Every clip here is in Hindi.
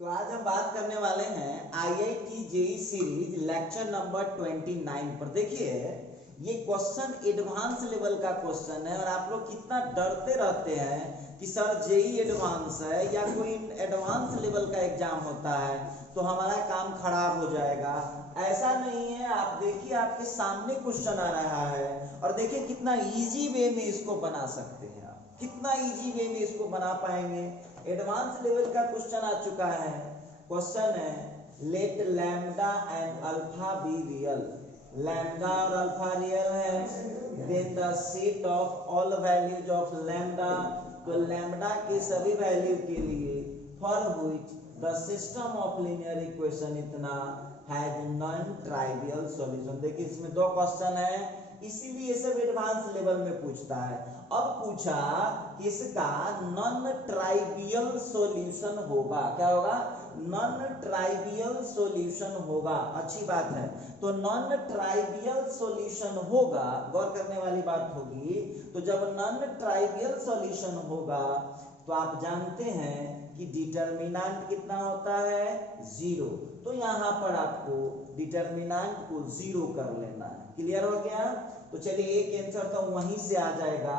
तो आज हम बात करने वाले हैं IIT JEE series lecture number 29 पर। देखिए ये क्वेश्चन एडवांस लेवल का क्वेश्चन है और आप लोग कितना डरते रहते हैं कि सर जेई एडवांस है या कोई एडवांस लेवल का एग्जाम होता है तो हमारा काम खराब हो जाएगा। ऐसा नहीं है, आप देखिए आपके सामने क्वेश्चन आ रहा है और देखिए कितना इजी वे में इसको बना सकते हैं आप, कितना इजी वे में इसको बना पाएंगे। एडवांस लेवल का क्वेश्चन आ चुका है। क्वेश्चन है let lambda and alpha be real. Lambda और अल्फा रियल है, then the set of all values of lambda, तो लैम्डा के सभी वैल्यू के लिए for which the system of linear equation इतना हैज नॉन ट्राइवियल सॉल्यूशन। देखिए इसमें दो क्वेश्चन है, इसीलिए सब एडवांस लेवल में पूछता है। अब पूछा कि इसका नॉन ट्राइवियल सॉल्यूशन होगा, क्या होगा? नॉन ट्राइवियल सॉल्यूशन होगा। अच्छी बात है, तो नॉन ट्राइवियल सॉल्यूशन होगा, गौर करने वाली बात होगी। तो जब नॉन ट्राइवियल सॉल्यूशन होगा तो आप जानते हैं कि डिटर्मिनेंट कितना होता है? 0। तो यहाँ पर आपको डिटर्मिनेंट को 0 कर लेना है। क्लियर हो गया? तो चलिए एक आंसर तो वहीं से आ जाएगा,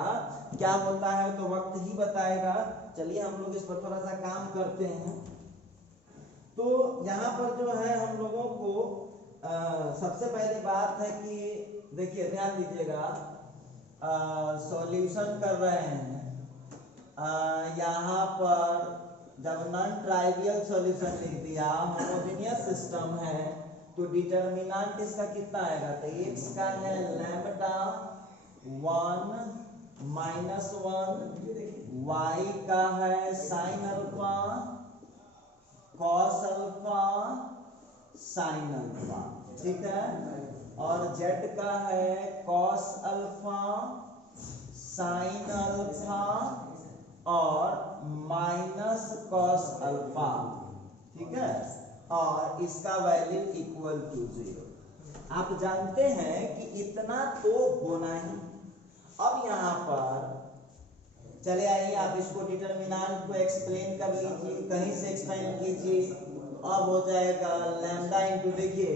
क्या होता है तो वक्त ही बताएगा। चलिए हम लोग इस पर थोड़ा सा काम करते हैं। तो यहाँ पर जो है हम लोगों को सबसे पहली बात है कि देखिए ध्यान दीजिएगा, सॉल्यूशन कर रहे हैं। यहाँ पर जब नॉन ट्राइवियल सॉल्यूशन लिख दिया, होमोजेनियस सिस्टम है, तो डिटर्मिनेंट इसका कितना आएगा? तो x का है लैम्डा 1 माइनस 1, y का है sine alpha cos alpha sine alpha, ठीक है, और z का है कॉस अल्फा साइन अल्फा और माइनस कॉस अल्फा, ठीक है, और इसका वैल्यू इक्वल टू 0। आप जानते हैं कि इतना तो होना ही। अब यहाँ पर चले आइए, आप इसको डिटर्मिनेंट को एक्सप्लेन कर लीजिए, कहीं से एक्सप्लेन कीजिए। अब हो जाएगा लैम्डा इंटू, देखिए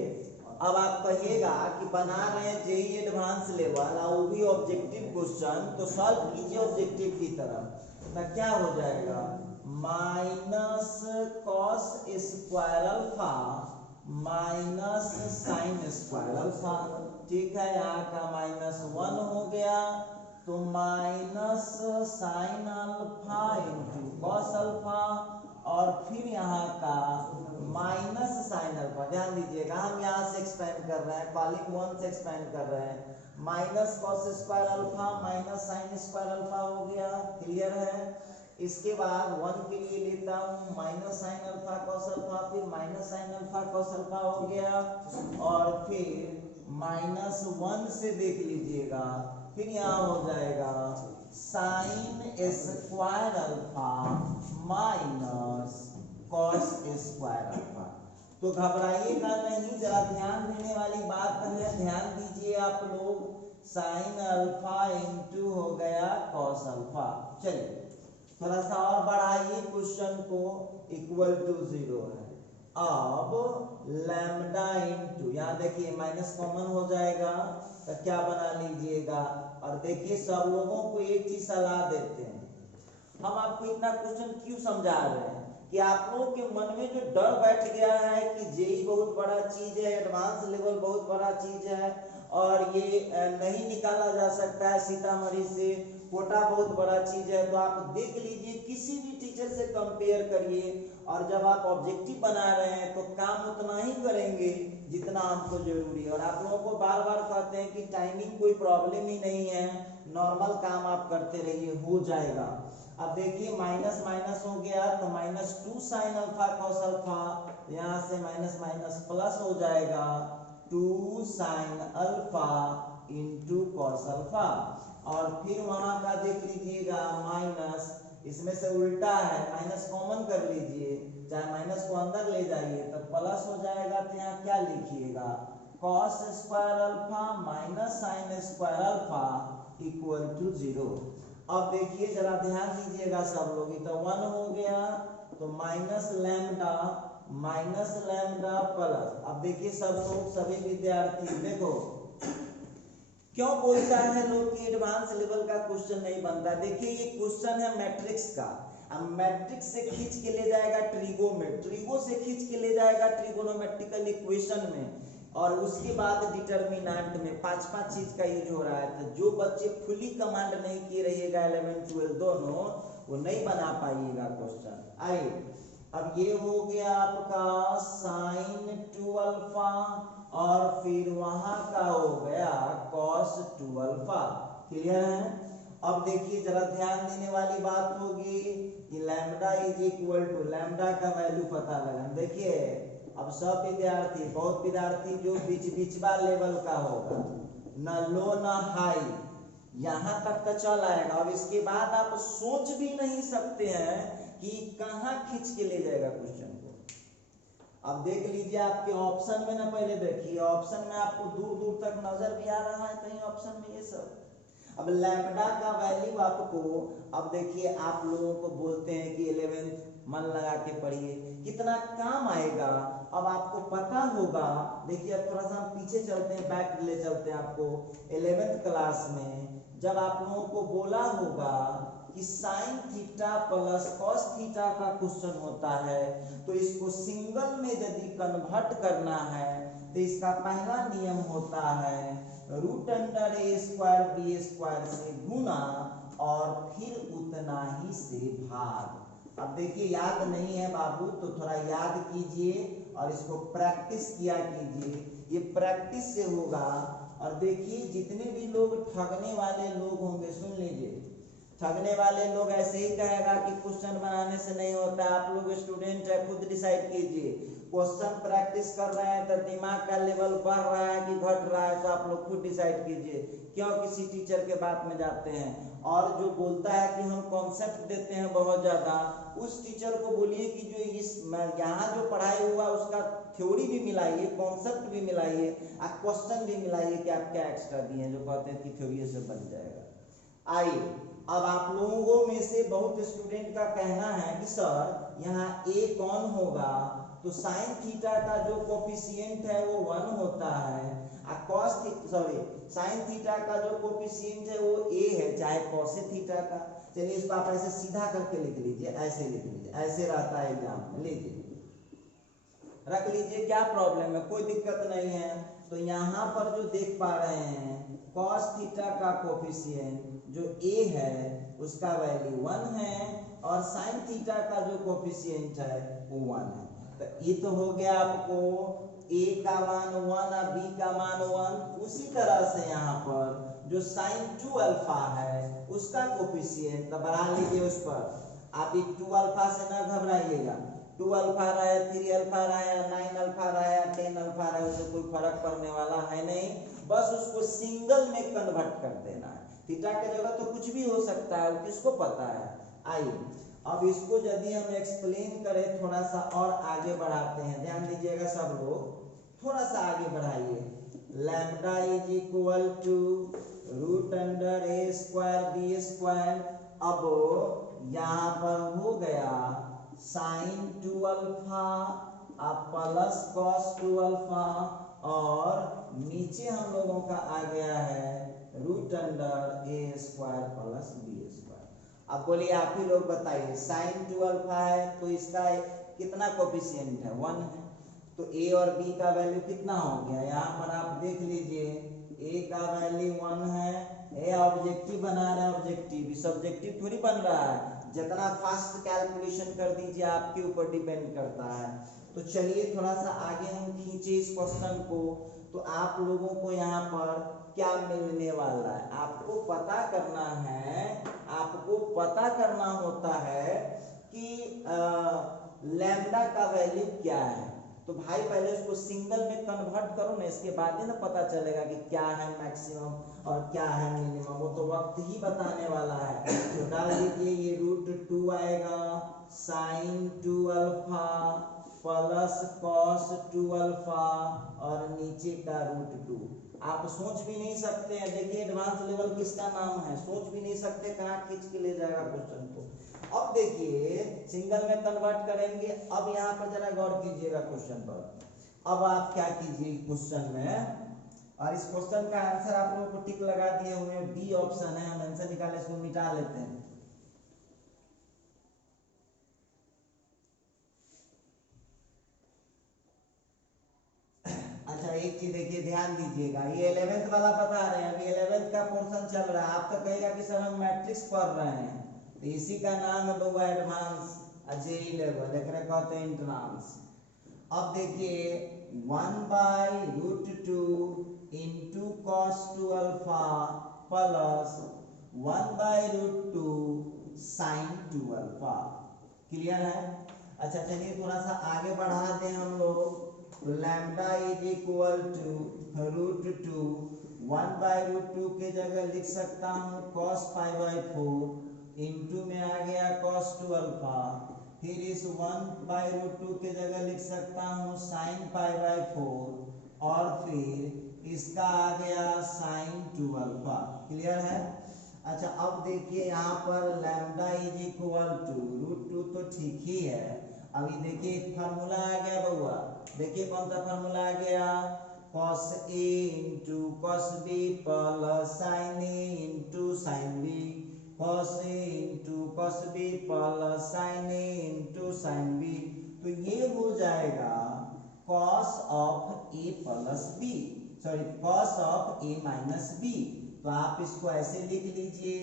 अब आप कहिएगा कि बना रहे हैं जेई एडवांस लेवल और वो भी ऑब्जेक्टिव क्वेश्चन, तो सॉल्व कीजिए ऑब्जेक्टिव की तरह। तो क्या हो जाएगा? Minus cos square alpha minus sine square alpha, ठीक है, यहाँ का -1 हो गया, तो minus sine alpha into cos alpha, और फिर यहाँ का माइनस साइन अल्फा। ध्यान दीजिएगा हम यहाँ से एक्सपेंड कर रहे हैं, कॉलिंग 1 से एक्सपेंड कर रहे हैं, minus cos square alpha minus sine square alpha हो गया। क्लियर है? इसके बाद 1 के लिए लेता हूँ minus sine alpha cos alpha, फिर minus sine alpha cos alpha हो गया, और फिर -1 से देख लीजिएगा, फिर यहाँ हो जाएगा sign square alpha minus cos square alpha. तो घबराइएगा नहीं, जरा ध्यान देने वाली बात है, ध्यान दीजिए आप लोग। साइन अल्फा इंटू हो गया कॉस अल्फा। चलिए थोड़ा सा और बढ़ाइए क्वेश्चन को, इक्वल टू 0 है। अब लैम्डा इंटू, यहाँ देखिए माइनस कॉमन हो जाएगा, तो क्या बना लीजिएगा। और देखिए सब लोगों को एक चीज सलाह देते हैं, हम आपको इतना क्वेश्चन क्यों समझा रहे हैं कि आप लोगों के मन में जो डर बैठ गया है कि जेई बहुत बड़ा चीज है, एडवांस लेवल बहुत बड़ा चीज है और ये नहीं निकाला जा सकता है सीतामढ़ी से, कोटा बहुत बड़ा चीज है, तो आप देख लीजिए किसी भी टीचर से कंपेयर करिए, और जब आप ऑब्जेक्टिव बना रहे हैं तो काम उतना ही करेंगे जितना आपको जरूरी है। और आप लोगों को बार बार कहते हैं कि टाइमिंग कोई प्रॉब्लम ही नहीं है, नॉर्मल काम आप करते रहिए, हो जाएगा। अब देखिए माइनस माइनस हो गया, तो -2 साइन अल्फा कॉस अल्फा, यहाँ से माइनस माइनस प्लस हो जाएगा 2 sign alpha into cos alpha, और फिर वहां का देख लीजिएगा माइनस, इसमें से उल्टा है, माइनस कॉमन कर लीजिए, चाहे माइनस को अंदर ले जाइए तो प्लस हो जाएगा। तो यहाँ क्या लिखिएगा? Cos square alpha minus sine square alpha equal to 0। अब देखिए जरा ध्यान दीजिएगा सब लोग, तो 1 हो गया, तो माइनस लैम्डा प्लस। अब देखिए सब लोग, सभी विद्यार्थी देखो, क्यों बोलता है लोग कि एडवांस लेवल का क्वेश्चन नहीं बनता। देखिए ये क्वेश्चन है मैट्रिक्स का, अब मैट्रिक्स से खींच के ले जाएगा ट्रिगो में, ट्रिगो से खींच के ले जाएगा ट्रिगोनोमेट्रिकल इक्वेशन में, और उसके बाद डिटर्मिनेंट में। पांच चीज का यूज हो रहा है। तो जो बच्चे फुली कमांड नहीं किए रहिएगा 11 12 दोनों, वो नहीं बना पाइएगा क्वेश्चन। आइए अब ये हो गया आपका साइन 2 अल्फा, और फिर वहां का हो गया कॉस 2 अल्फा। क्लियर है? अब देखिए जरा ध्यान देने वाली बात होगी कि lambda is equal to, lambda का वैल्यू पता लगा। देखिए अब सब विद्यार्थी, बहुत विद्यार्थी जो बीचवा लेवल का होगा, न लो न हाई, यहां तक तो चल आएगा। अब इसके बाद आप सोच भी नहीं सकते हैं कि कहां खींच के ले जाएगा क्वेश्चन को। अब देख लीजिए आपके ऑप्शन में ना, पहले देखिए ऑप्शन में आपको दूर दूर तक नजर भी आ रहा है कहीं ऑप्शन में ये सब। अब लैम्डा का वैल्यू आपको, अब देखिए आप लोगों को बोलते हैं कि 11th मन लगा के पढ़िए, कितना काम आएगा अब आपको पता होगा। देखिए अब थोड़ा सा हम पीछे चलते हैं, बैक ले चलते हैं आपको 11th क्लास में, जब आप लोगों को बोला होगा कि sine theta plus cos theta का क्वेश्चन होता है, तो इसको सिंगल में यदि कन्वर्ट करना है तो इसका पहला नियम होता है root under A square B square से गुना और फिर उतना ही से भाग। अब देखिए याद नहीं है बाबू, तो थोड़ा याद कीजिए और इसको प्रैक्टिस किया कीजिए, ये प्रैक्टिस से होगा। और देखिए जितने भी लोग ठगने वाले लोग होंगे, सुन लीजिए, ठगने वाले लोग ऐसे ही कहेगा कि क्वेश्चन बनाने से नहीं होता। आप लोग स्टूडेंट है, खुद डिसाइड कीजिए। क्वेश्चन प्रैक्टिस कर रहे हैं तो दिमाग का लेवल बढ़ रहा है कि घट रहा है, तो आप लोग खुद डिसाइड कीजिए। क्यों किसी टीचर के बात में जाते हैं? और जो बोलता है कि हम कॉन्सेप्ट देते हैं बहुत ज़्यादा, उस टीचर को बोलिए कि जो इस यहाँ जो पढ़ाई हुआ उसका थ्योरी भी मिलाइए, कॉन्सेप्ट भी मिलाइए, और क्वेश्चन भी मिलाइए कि आप क्या एक्स्ट्रा दिए हैं जो कहते हैं कि थ्योरी से बन जाएगा। आइए अब आप लोगों में से बहुत स्टूडेंट का कहना है कि सर यहाँ ए कौन होगा, तो साइन थीटा का जो कोफिशिएंट है वो 1 होता है, साइन थीटा का जो कोफिशिएंट है वो ए है, चाहे कॉस थीटा का। चलिए इसको आप ऐसे सीधा करके लिख लीजिए, ऐसे लिख लीजिए, ऐसे रहता है एग्जाम में, लीजिए रख लीजिए, क्या प्रॉब्लम है, कोई दिक्कत नहीं है। तो यहाँ पर जो देख पा रहे हैं कॉस थीटा का कोफिशिएंट जो ए है उसका वैल्यू 1 है, और साइन थीटा का जो कोफिशिएंट है वो 1 है। तो ये तो हो गया आपको ए का मान 1 और बी का मान 1। उसी तरह से यहाँ पर जो साइन 2 अल्फा है उसका कोफिशिएंट तो बढ़ा लीजिए उस पर। आप 2 अल्फा से ना घबराइएगा, 2 अल्फा रहा है, 3 अल्फा रहा है, 9 अल्फा रहा है, 10 अल्फा रहा है, उससे कोई फर्क पड़ने वाला है नहीं। बस उसको सिंगल में कन्वर्ट कर देना है। थीटा की जगह तो कुछ भी हो सकता है, वो किसको पता है। आइए अब इसको यदि हम एक्सप्लेन करें, थोड़ा सा और आगे बढ़ाते हैं, ध्यान दीजिएगा सब लोग, थोड़ा सा आगे बढ़ाइए। Lambda is equal to root under A square B square. अब यहाँ पर हो गया sine 2 alpha plus cos 2 alpha, और नीचे हम लोगों का आ गया है root under A square plus B square. अब बोलिए आप ही लोग बताइए, साइन 2 अल्फा है तो इसका कितना कोफिशिएंट है? 1 है। तो ए और बी का वैल्यू कितना हो गया? यहाँ पर आप देख लीजिए, ए का वैल्यू 1 है, ए ऑब्जेक्टिव बना रहा है, ऑब्जेक्टिव सब्जेक्टिव थोड़ी बन रहा है। जितना फास्ट कैलकुलेशन कर दीजिए आपके ऊपर डिपेंड करता है। तो चलिए थोड़ा सा आगे हम खींचे इस क्वेश्चन को, तो आप लोगों को यहाँ पर क्या मिलने वाला है आपको पता करना है। आपको पता करना होता है कि लैम्डा का वैल्यू क्या है। तो भाई पहले उसको सिंगल में कन्वर्ट करो ना, इसके बाद ही ना पता चलेगा कि क्या है मैक्सिमम और क्या है मिनिमम, वो तो वक्त ही बताने वाला है। तो डाल दीजिए, ये रूट 2 आएगा, sine 2 alpha plus cos 2 alpha, और नीचे का रूट 2। आप सोच भी नहीं सकते हैं, देखिए एडवांस लेवल किसका नाम है, सोच भी नहीं सकते कहाँ खींच के ले जाएगा क्वेश्चन को। अब देखिए सिंगल में कन्वर्ट करेंगे। अब यहाँ पर जरा गौर कीजिएगा क्वेश्चन पर। अब आप क्या कीजिए क्वेश्चन में, और इस क्वेश्चन का आंसर आप लोगों को टिक लगा दिए हुए बी ऑप्शन है, हम आंसर निकाले, इसको मिटा लेते हैं। अच्छा एक चीज देखिए, ध्यान दीजिएगा, ये 11th वाला बता रहे हैं, अभी 11th का पोर्शन चल रहा है। आप तो कहेगा कि सर हम मैट्रिक्स पढ़ रहे हैं, तो इसी का नाम है बउआ एडवांस जेई लेवल, एक कहते हैं इंट्रांस। अब देखिए 1/√2 into cos 2 alpha plus 1/√2 sine 2 alpha. Clear है? अच्छा चलिए थोड़ा सा आगे बढ़ा दें हम लोग। लैम्डा इज इक्वल टू √2, 1/√2 के जगह लिख सकता हूँ cos π/4 इंटू में आ गया cos 2 अल्फा, फिर इस 1/√2 के जगह लिख सकता हूँ sin π/4 और फिर इसका आ गया sin 2 अल्फा। क्लियर है? अच्छा अब देखिए यहाँ पर लैम्डा इज इक्वल टू √2 तो ठीक ही है। अभी देखिए एक फार्मूला आ गया बउआ, देखिए कौन सा फार्मूला आ गया, cos A into cos B plus sin A into sin B, cos A into cos B plus sin A into sin B। तो ये हो जाएगा cos of A plus B, sorry cos of A minus B। तो आप इसको ऐसे लिख लीजिए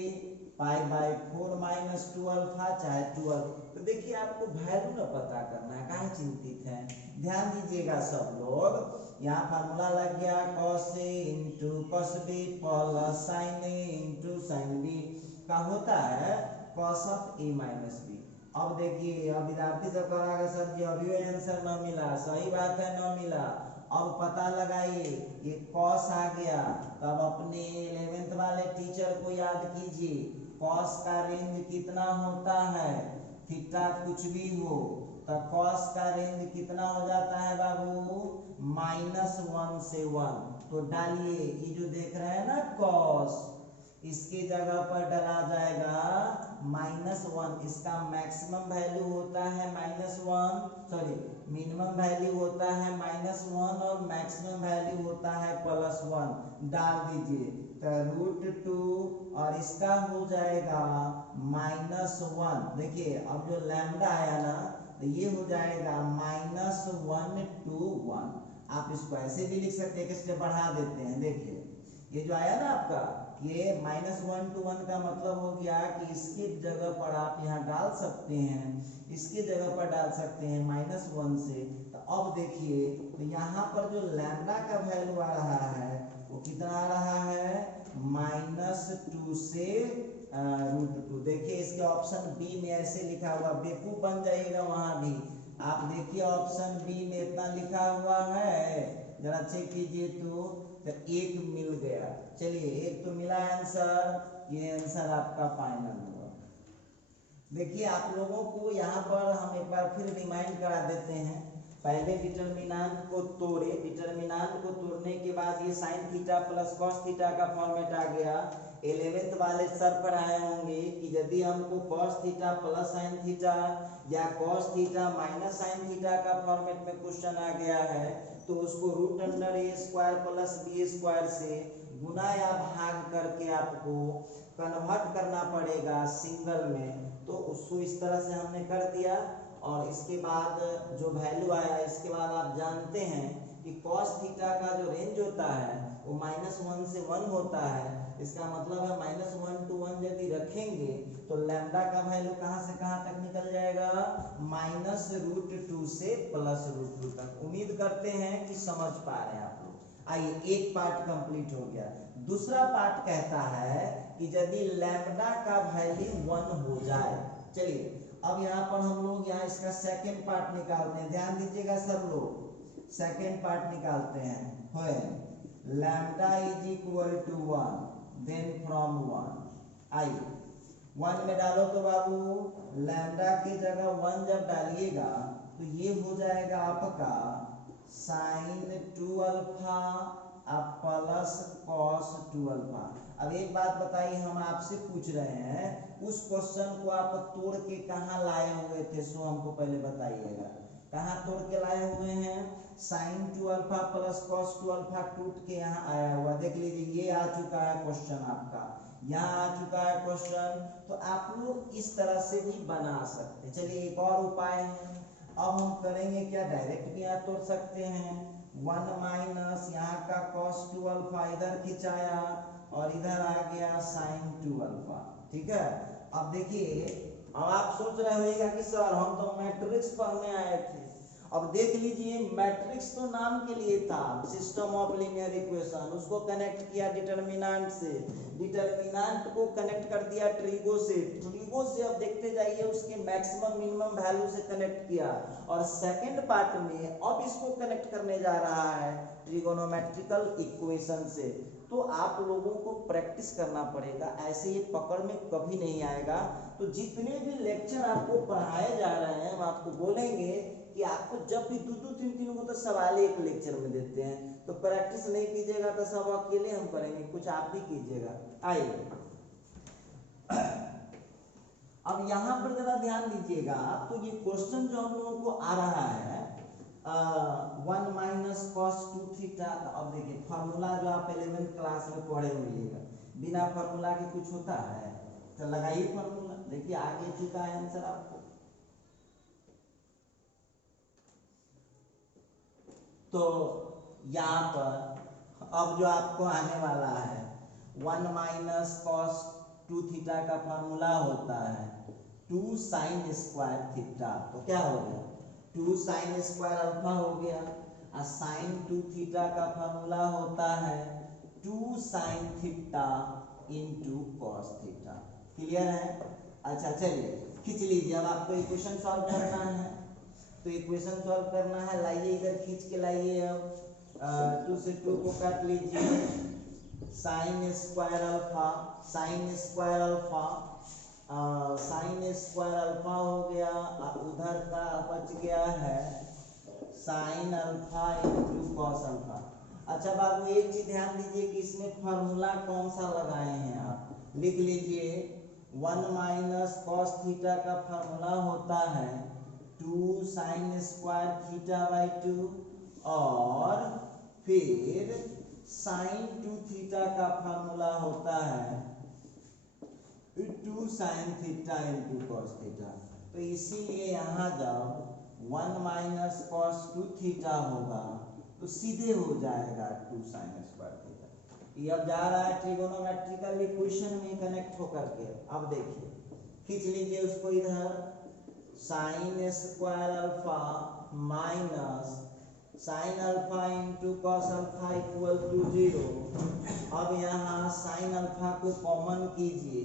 π/4 माइनस 2 अल्फा चाहे 12। तो देखिए आपको वैल्यू ना पता करना है, काहे चिंतित है। ध्यान दीजिएगा सब लोग, यहाँ फार्मूला लग गया cos A into cos B plus sin A into sin B का होता है cos of A minus B। अब देखिए अब विद्यार्थी सब कहेगा सर जी अभी आंसर न मिला, सही बात है न मिला। अब पता लगाइए, ये cos आ गया, तब अपने 11th वाले टीचर को याद कीजिए, cos का रेंज कितना होता है, थीटा कुछ भी हो तो cos का रेंज कितना हो जाता है बाबू, -1 से 1। तो डालिए, ये जो देख रहे हैं ना cos, इसकी जगह पर डाला जाएगा -1। इसका मैक्सिमम वैल्यू होता है -1, सॉरी मिनिमम वैल्यू होता है -1 और मैक्सिमम वैल्यू होता है +1। डाल दीजिए तो √2 और इसका हो जाएगा -1। देखिए अब जो लैम्डा आया ना तो ये हो जाएगा -1 to 1। आप इसको ऐसे भी लिख सकते हैं, एक स्टेप बढ़ा देते हैं। देखिए ये जो आया ना आपका, ये -1 to 1 का मतलब हो गया कि इसके जगह पर आप यहाँ डाल सकते हैं, इसके जगह पर डाल सकते हैं -1 से। तो अब देखिए तो यहाँ पर जो लैम्डा का वैल्यू आ रहा है वो कितना आ रहा है, -2 से √2। देखिए इसके ऑप्शन बी में ऐसे लिखा हुआ, बेवकूफ बन जाइएगा वहां भी। आप देखिए ऑप्शन बी में इतना लिखा हुआ है, जरा चेक कीजिए तो एक मिल गया। चलिए एक तो मिला आंसर, ये आंसर आपका फाइनल हुआ। देखिए आप लोगों को यहाँ पर हम एक बार फिर रिमाइंड करा देते हैं, पहले डिटर्मिनेंट को तोड़े, डिटर्मिनेंट को तोड़ने के बाद ये sine theta plus cos theta का फॉर्मेट आ गया। 11th वाले सर पर आए होंगे कि यदि हमको cos theta plus sine theta या cos theta minus sine theta का फॉर्मेट में क्वेश्चन आ गया है तो उसको √a² प्लस b² से गुना या भाग करके आपको कन्वर्ट करना पड़ेगा सिंगल में। तो उसको इस तरह से हमने कर दिया और इसके बाद जो वैल्यू आया, इसके बाद आप जानते हैं कि cos थीटा का जो रेंज होता है वो -1 से 1 होता है। इसका मतलब है -1 to 1 यदि रखेंगे तो लैम्डा का वैल्यू कहाँ से कहाँ तक निकल जाएगा, -√2 से +√2 तक। उम्मीद करते हैं कि समझ पा रहे हैं आप लोग। आइए एक पार्ट कंप्लीट हो गया। दूसरा पार्ट कहता है कि यदि लैम्डा का वैल्यू 1 हो जाए। चलिए अब यहाँ पर हम लोग यहाँ इसका सेकेंड पार्ट निकालते हैं, ध्यान दीजिएगा सब लोग। सेकेंड पार्ट निकालते हैं, होए lambda is equal to 1, then from 1 आई 1 में डालो तो बाबू लैम्डा की जगह 1 जब डालिएगा तो ये हो जाएगा आपका sin 2 alpha plus cos 2 alpha. अब एक बात बताइए, हम आपसे पूछ रहे हैं उस क्वेश्चन को आप तोड़ के कहाँ लाए हुए थे, सो हमको पहले बताइएगा कहाँ तोड़ के लाए हुए हैं। Sine 2 alpha plus cos 2 alpha टूट के यहाँ आया हुआ, देख लीजिए ये आ चुका है क्वेश्चन आपका, यहाँ आ चुका है क्वेश्चन। तो आप लोग इस तरह से भी बना सकते हैं। चलिए एक और उपाय है, अब हम करेंगे क्या, डायरेक्ट भी यहाँ तोड़ सकते हैं। 1 माइनस यहाँ का कॉस 2 अल्फा इधर खिंचाया और इधर आ गया साइन 2 अल्फा, ठीक है। अब देखिए, अब आप सोच रहे होइएगा कि सर हम तो मैट्रिक्स पढ़ने आए थे। अब देख लीजिए, मैट्रिक्स तो नाम के लिए था, सिस्टम ऑफ लीनियर इक्वेशन, उसको कनेक्ट किया डिटरमिनेंट से, डिटरमिनेंट को कनेक्ट कर दिया ट्रिगो से, ट्रिगो से अब देखते जाइए उसके मैक्सिमम मिनिमम वैल्यू से कनेक्ट किया, और सेकंड पार्ट में अब इसको कनेक्ट करने जा रहा है ट्रिगोनोमेट्रिकल इक्वेशन से। तो आप लोगों को प्रैक्टिस करना पड़ेगा, ऐसे ही पकड़ में कभी नहीं आएगा। तो जितने भी लेक्चर आपको पढ़ाए जा रहे हैं हम आपको बोलेंगे कि आपको जब भी दो दो तीन तीन को तो सवाल एक लेक्चर में देते हैं, तो प्रैक्टिस नहीं कीजिएगा तो सब अकेले हम करेंगे, कुछ आप भी कीजिएगा। आइए अब यहाँ पर जरा ध्यान दीजिएगा, तो ये क्वेश्चन जो हम लोगों को आ रहा है 1 माइनस कॉस 2 थीटा। अब देखिए फार्मूला जो आप 11th क्लास में पढ़े होइएगा, बिना फार्मूला के कुछ होता है, तो लगाइए फार्मूला, देखिए आगे चुका है आंसर आपको। तो यहाँ पर अब जो आपको आने वाला है 1 माइनस कॉस 2 थीटा का फार्मूला होता है 2 साइन स्क्वायर थीटा। तो क्या हो गया, 2 साइन स्क्वायर अल्फा हो गया, और साइन 2 थीटा का फार्मूला होता है 2 sine theta into cos theta. Clear है? अच्छा चलिए खींच लीजिए, अब आपको इक्वेशन सॉल्व करना है, तो इक्वेशन सॉल्व करना है, लाइए इधर खींच के लाइए। अब 2 से 2 को काट लीजिए, sign square alpha, sign square alpha sign square alpha हो गया, उधर का बच गया है sine alpha into cos alpha. अच्छा बाबू एक चीज ध्यान दीजिए कि इसमें फार्मूला कौन सा लगाए हैं, आप लिख लीजिए 1 माइनस कॉस थीटा का फार्मूला होता है 2 साइन स्क्वायर थीटा बाई 2, और फिर साइन 2 थीटा का फार्मूला होता है 2 sine theta into cos theta. तो इसीलिए यहाँ जब 1 माइनस कॉस 2 थीटा होगा तो सीधे हो जाएगा 2 साइन स्क्वायर थीटा। ये अब जा रहा है ट्रिगोनोमेट्रिकल इक्वेशन में कनेक्ट होकर के। अब देखिए खींच लीजिए उसको इधर, sine square alpha minus sine alpha into cos alpha equal to 0। अब यहाँ साइन अल्फा को कॉमन कीजिए,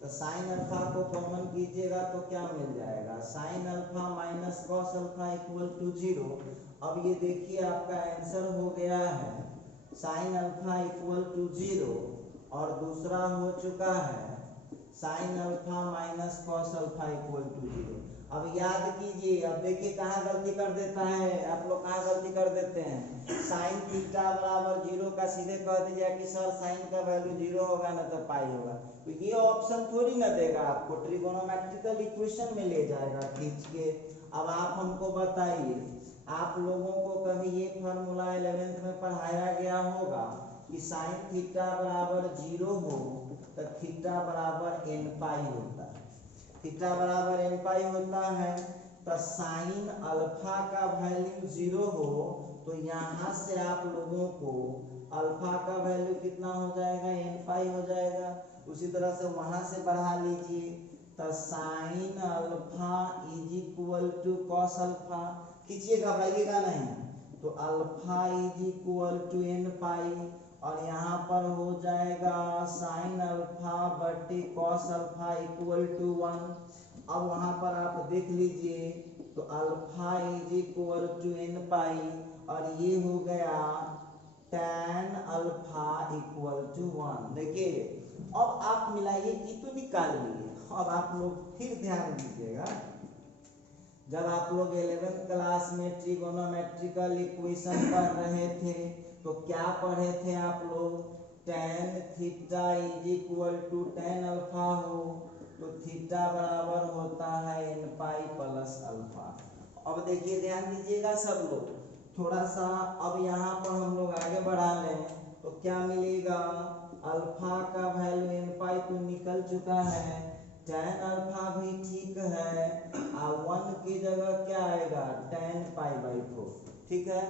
तो साइन अल्फा को कॉमन कीजिएगा तो क्या मिल जाएगा, sine alpha minus cos alpha equal to 0। अब ये देखिए आपका आंसर हो गया है साइन अल्फा इक्वल टू 0, और दूसरा हो चुका है sine alpha minus cos alpha equal to 0। अब याद कीजिए, अब देखिए कहाँ गलती कर देता है आप लोग, कहाँ गलती कर देते हैं, साइन थीटा बराबर 0 का सीधे कह दीजिए कि सर साइन का वैल्यू 0 होगा ना तो पाई होगा, तो ये ऑप्शन थोड़ी ना देगा आपको, ट्रिगोनोमेट्रिकल इक्वेशन में ले जाएगा खींच के। अब आप हमको बताइए, आप लोगों को कभी ये फार्मूला 11th में पढ़ाया गया होगा कि साइन थीटा बराबर 0 हो तो थीटा बराबर n पाई होता है, थीटा बराबर n पाई होता है, तो साइन अल्फा का वैल्यू 0 हो तो यहाँ से आप लोगों को अल्फा का वैल्यू कितना हो जाएगा, n पाई हो जाएगा। उसी तरह से वहां से बढ़ा लीजिए, तो sine alpha is equal to cos alpha, खींचिए घबराइएगा नहीं, तो alpha is equal to n pi, और यहाँ पर हो जाएगा साइन अल्फा बटे कॉस अल्फा इक्वल टू 1। अब वहाँ पर आप देख लीजिए, तो alpha is equal to n pi, और ये हो गया tan अल्फा इक्वल टू 1। देखिए अब आप मिलाइए, ये तो निकाल लिए। अब आप लोग फिर ध्यान दीजिएगा, जब आप लोग 11th क्लास में ट्रिगोनोमेट्रिकल इक्वेशन पढ़ रहे थे तो क्या पढ़े थे आप लोग, tan theta is equal to tan alpha हो तो थीटा बराबर होता है n पाई प्लस अल्फा। अब देखिए ध्यान दीजिएगा सब लोग, थोड़ा सा अब यहाँ पर हम लोग आगे बढ़ा लें तो क्या मिलेगा, अल्फा का वैल्यू n पाई तो निकल चुका है, tan अल्फा भी ठीक है, और 1 की जगह क्या आएगा tan पाई बाई 4, ठीक है।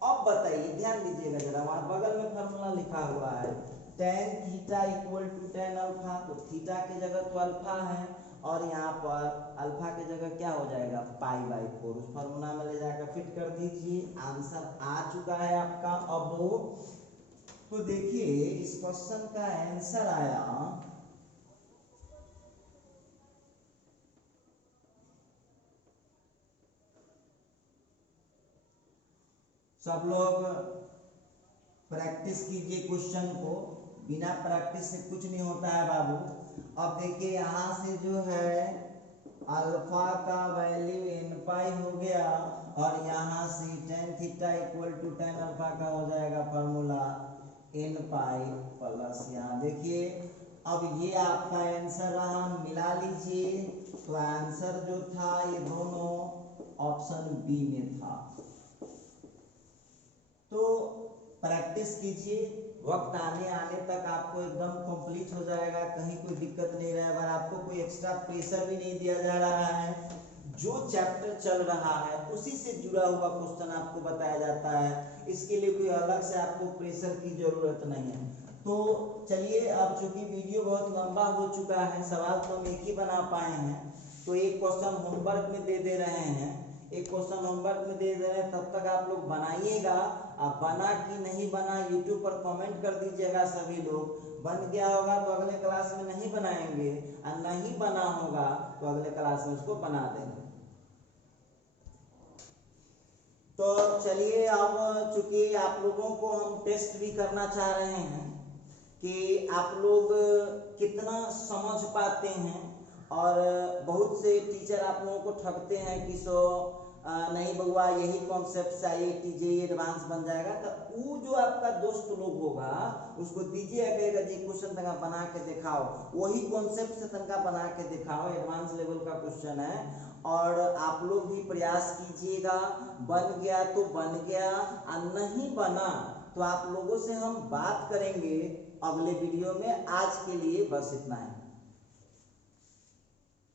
अब बताइए ध्यान दीजिएगा जरा, वहां बगल में फॉर्मूला लिखा हुआ है tan theta equal to tan alpha, तो थीटा की जगह तो अल्फा है और यहाँ पर अल्फा की जगह क्या हो जाएगा पाई बाई 4, उस फॉर्मूला में ले जाकर फिट कर दीजिए, आंसर आ चुका है आपका। अब तो देखिए इस क्वेश्चन का आंसर आया सब लोग प्रैक्टिस कीजिए क्वेश्चन को, बिना प्रैक्टिस से कुछ नहीं होता है बाबू। अब देखिए यहाँ से जो है अल्फा का वैल्यू n पाई हो गया और यहाँ से tan theta equal to tan alpha का हो जाएगा फॉर्मूला n पाई प्लस, यहाँ देखिए अब ये आपका आंसर रहा, मिला लीजिए तो आंसर जो था ये दोनों ऑप्शन बी में था। तो प्रैक्टिस कीजिए, वक्त आने आने तक आपको एकदम कंप्लीट हो जाएगा, कहीं कोई दिक्कत नहीं रहेगा, आपको कोई एक्स्ट्रा प्रेशर भी नहीं दिया जा रहा है, जो चैप्टर चल रहा है उसी से जुड़ा हुआ क्वेश्चन आपको बताया जाता है, इसके लिए कोई अलग से आपको प्रेशर की जरूरत नहीं है। तो चलिए अब चूंकि वीडियो बहुत लंबा हो चुका है, सवाल तो हम एक ही बना पाए हैं, तो एक क्वेश्चन होमवर्क में दे रहे हैं, एक क्वेश्चन होमवर्क में दे रहे हैं, तब तक आप लोग बनाइएगा, आप बना कि नहीं बना यूट्यूब पर कमेंट कर दीजिएगा सभी लोग, बन गया होगा तो अगले क्लास में नहीं बनाएंगे और नहीं बना होगा तो अगले क्लास में उसको बना देंगे। तो चलिए अब चूंकि आप लोगों को हम टेस्ट भी करना चाह रहे हैं कि आप लोग कितना समझ पाते हैं, और बहुत से टीचर आप लोगों को ठगते हैं कि नहीं बउआ यही कॉन्सेप्ट चाहिए टीजे एडवांस बन जाएगा, तो वो जो आपका दोस्त लोग होगा उसको दीजिए, कहेगा जी क्वेश्चन तनका बना के दिखाओ, वही कॉन्सेप्ट से तनका बना के दिखाओ, एडवांस लेवल का क्वेश्चन है, और आप लोग भी प्रयास कीजिएगा, बन गया तो बन गया और नहीं बना तो आप लोगों से हम बात करेंगे अगले वीडियो में। आज के लिए बस इतना है।